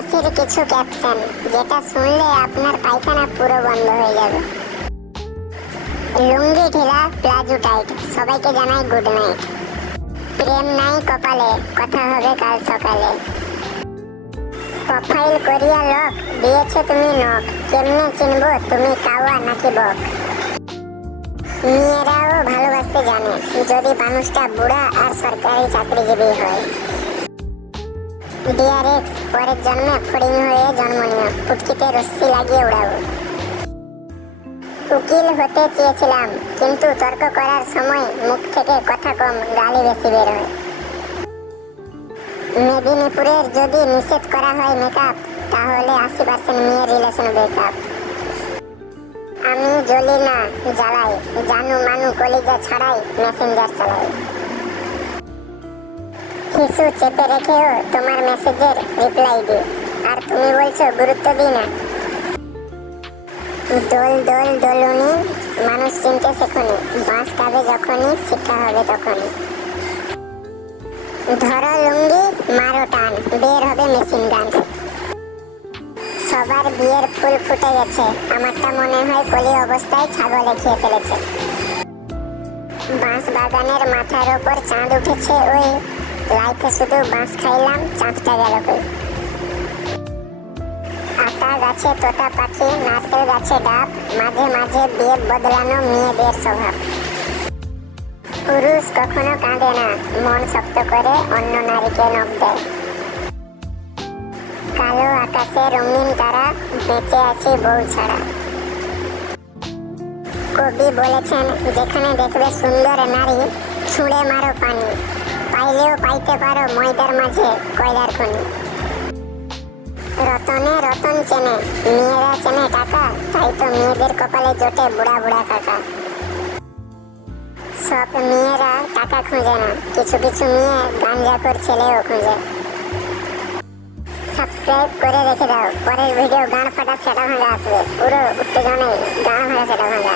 হাসির কিছু ক্যাপশন যেটা শুনলে আপনার পায়খানা পুরো বন্ধ হয়ে যাবে। লুঙ্গি ঢিলা প্লাজো টাইট, সবাইকে জানাই গুড নাইট। প্রেম নাই কপালে, কথা হবে কাল সকালে। প্রোফাইল করিয়া লক দিয়েছে তুমি নক, কেমনে চিনবো তুমি কাওয়া নাকি বক। মেয়েরাও ভালোবাসতে জানে যদি মানুষটা বুড়া আর সরকারি চাকরিজীবী হয়। ডিয়ার এক্স, পরের জন্মে ফড়িং হয়ে জন্ম নিও, পুটকিতে রশ্মি লাগিয়ে উড়াবো। উকিল হতে চেয়েছিলাম কিন্তু তর্ক করার সময় মুখ থেকে কথা কম, গালি বেশি বের হয়। মেদিনীপুরের যদি নিষেধ করা হয় মেকআপ, তাহলে 80% মেয়ের রিলেশন ব্রেকআপ। আমি জ্বলি না জ্বালাই, জানু মানু কলিজা ছাড়াই মেসেঞ্জার চালাই। শিশু চেপে রেখেও তোমার মেসেজের রিপ্লাই দিই, আর তুমি বলছো গুরুত্ব দিই না। দোল দোল দোলুনি, মানুষ চিনতে শেখুনি, বাঁশ খাবে যখনই শিক্ষা হবে তখনই। ধরো লুঙ্গি মারো টান, বের হবে মেশিন গান। সবার বিয়ের ফুল ফুটে গেছে, আমারটা মনে হয় কলি অবস্থায় ছাগলে খেয়ে ফেলেছে। বাঁশ বাগানের মাথার ওপর চাঁদ উঠেছে ওই, লাইফে শুধু বাঁশ খাইলাম চাঁদটা গেল কই। আতা গাছে তোতা পাখি, নারকেল গাছে ডাব, মাঝে মাঝে বিয়ে বদলানো মেয়েদের স্বভাব। পুরুষ কখনো কাঁদে না, মন শক্ত করে অন্য নারীকে নখ দেয়। কালো আকাশে রঙিন তারা, বেঁচে আছি বউ ছাড়া। কবি বলেছেন যেখানে দেখবে সুন্দর নারী, ছুঁড়ে মারো পানি, পাইলেও পাইতে পারো ময়দার মাঝে কয়লার খনি। রতনে রতন চেনে, মেয়েরা চেনে টাকা, তাই তো মেয়েদের কপালে জোটে বুড়া বুড়া কাকা। সব মেয়েরা টাকা খুঁজে না, কিছু কিছু মেয়ে গাঞ্জাখোর ছেলেও খুঁজে। সাবস্ক্রাইব করে রেখে দাও, পরের ভিডিও গান ফাটা সেটা ভাঙা আসবে, পুরো উত্তেজনায় গান ভাঙা সেটা ভাঙা।